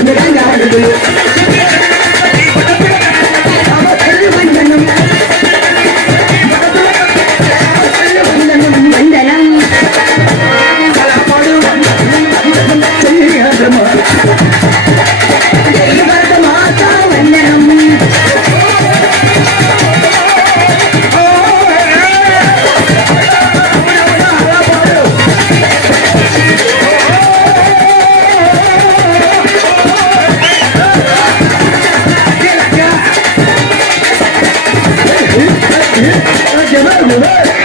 Thank you. 姐妹姐妹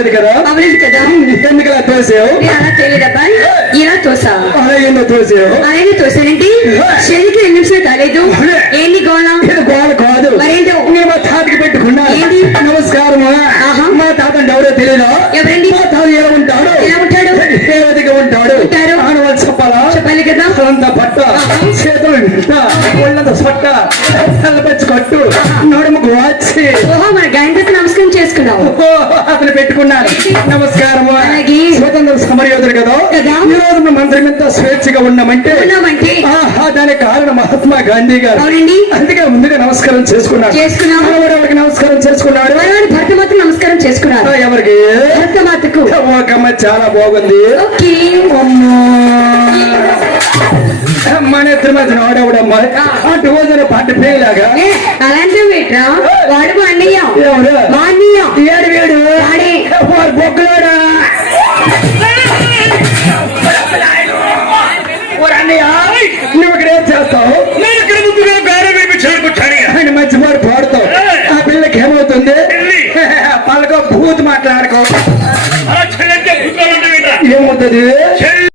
కదా? అవలేదు కదా? ఎందుకలా తోసావు? నేను అలా తెలియదా బాయ్ ఇలా తోసా. అలా ఏందో తోసావు? ఆయన తోసానండి. శనికి ఎన్ని నిమిషాలు కాలేదు. ఏంటి గోళం? గోడ కాదు. మరేంటో? నేను మా తాతకి పెట్టుకున్నా? నమస్కారం. మా తాత ఎవరో తెలియదు ఎవరండి? మా తాత ఎలా తెల్లపచ్చి కట్టు నడుముకు వచ్చి ఓహో మన గాయత్రికి నమస్కారం చేసుకున్నాం ఓ, అతను పెట్టుకున్నాడు నమస్కారం. స్వతంత్ర సమరయోధుడు కదా. ఈ రోజు ఎంత స్వేచ్ఛగా ఉన్నామంటే ఆహా, దానికి కారణం మహాత్మా గాంధీ గారు. అందుకే ముందుగా నమస్కారం చేసుకున్నాడు. చేసుకున్నాం. మనవడు వాళ్ళకి నమస్కారం చేసుకున్నాడు? భర్త మాత్రం నమస్కారం చేసుకున్నారు ఆ, ఎవరికి? భర్త మాతకు చాలా బాగుంది. ఓకే. మన ఇద్దరి మధ్యన ఆడవడమ్మ అటు రోజున పాట పేలాగా. ఏ, అలాంటివి పెట్టరా వాడు మా అన్నయ్య ఎవరు? మా అన్నయ్య ఏడు వేడు? వాడే. వాడు బొక్కలోడా ఓరి అన్నయ్య నువ్వు ఇక్కడ ఏం చేస్తావు? నేను ఇక్కడ ముందుగా బేరం వేయించాను కూర్చొని ఆయన మధ్యపాడు పాడుతావు. ఆ పిల్లకి ఏమవుతుంది? పలకో భూత్ మాట్లాడుకో. అలా చెల్లెంటే భూతాలు ఉంటాయి ఏమవుతుంది?